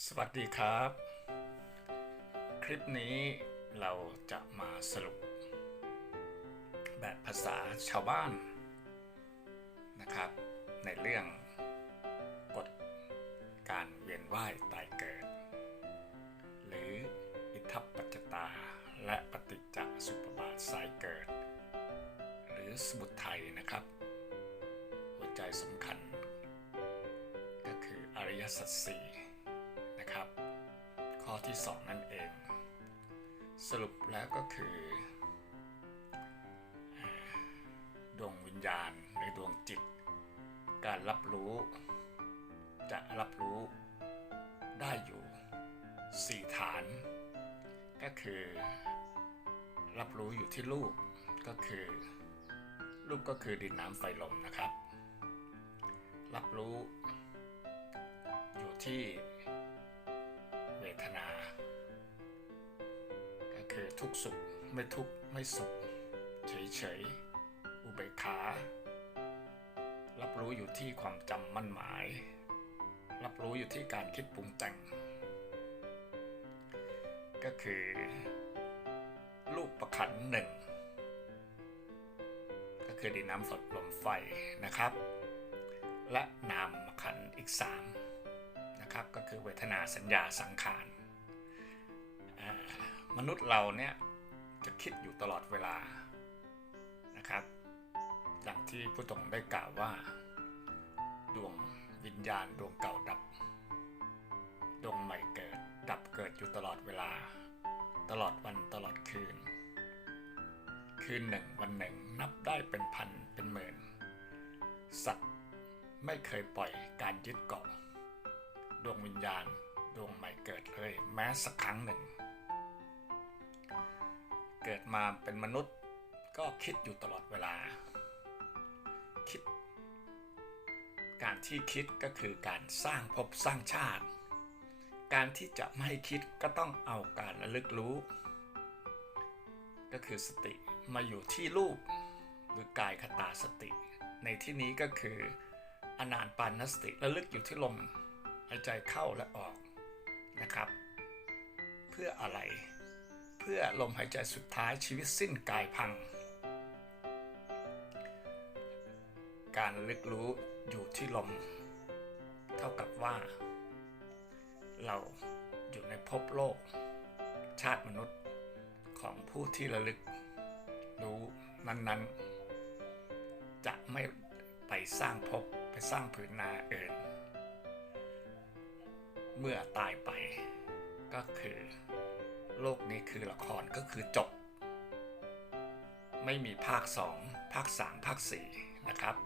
สวัสดีครับ คลิปนี้เราจะมาสรุป แบบภาษาชาวบ้านนะครับ ในเรื่องกฎการเวียนว่ายตายเกิด หรืออิทัปปัจจตาและปฏิจจสุปบาทสายเกิด หรือสมุทไทยนะครับ หัวใจสำคัญ ก็คืออริยสัจสี่ ข้อที่ 2 นั่นเอง สรุปแล้วก็คือ ดวงวิญญาณหรือดวงจิต การรับรู้ จะรับรู้ได้อยู่ 4 ฐาน ก็คือ รับรู้อยู่ที่รูปก็คือรูปก็คือดินน้ำไฟลมนะครับ รับรู้อยู่ที่ ทุกสุข ไม่ทุกข์ไม่สุข เฉยๆอุเบกขา รับรู้อยู่ที่ความจำมั่นหมาย รับรู้อยู่ที่การคิดปรุงแต่ง ก็คือรูปประขันหนึ่งก็คือดินน้ำฝนลมไฟนะครับ และนามขันอีกสามนะครับก็คือเวทนาสัญญาสังขาร มนุษย์เราเนี่ยจะคิดอยู่ตลอดเวลานะครับ อย่างที่ผู้ตรงได้กล่าวว่า ดวงวิญญาณดวงเก่าดับ ดวงใหม่เกิด ดับเกิดอยู่ตลอดเวลา ตลอดวันตลอดคืน คืนหนึ่งวันหนึ่งนับได้เป็นพันเป็นหมื่น สัตว์ไม่เคยปล่อยการยึดเกาะดวงวิญญาณดวงใหม่เกิดเลยแม้สักครั้งหนึ่ง กิดมาเป็นมนุษย์ ก็คิดอยู่ตลอดเวลา คิด การที่คิดก็คือการสร้างภพสร้างชาติ การที่จะไม่คิดก็ต้องเอาการระลึกรู้ ก็คือสติมาอยู่ที่รูปหรือกายคตาสติ ในที่นี้ก็คืออนานปานสติระลึกอยู่ที่ลมหายใจเข้าและออกนะครับ เพื่ออะไร เพื่อลมหายใจสุดท้ายชีวิตสิ้นกายพัง การลึกรู้อยู่ที่ลม เท่ากับว่า เราอยู่ในภพโลก ชาติมนุษย์ของผู้ที่ระลึกรู้นั้น ๆ จะไม่ไปสร้างภพไปสร้างผืนนาเอื่น เมื่อตายไปก็คือ โลกนี้คือละครก็คือจบ ไม่มีภาค 2 ภาค 3 ภาค 4 นะครับ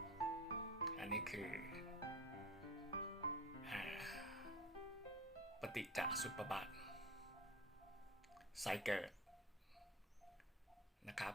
อันนี้คือปฏิจจสุปบาทไซเกิดนะครับ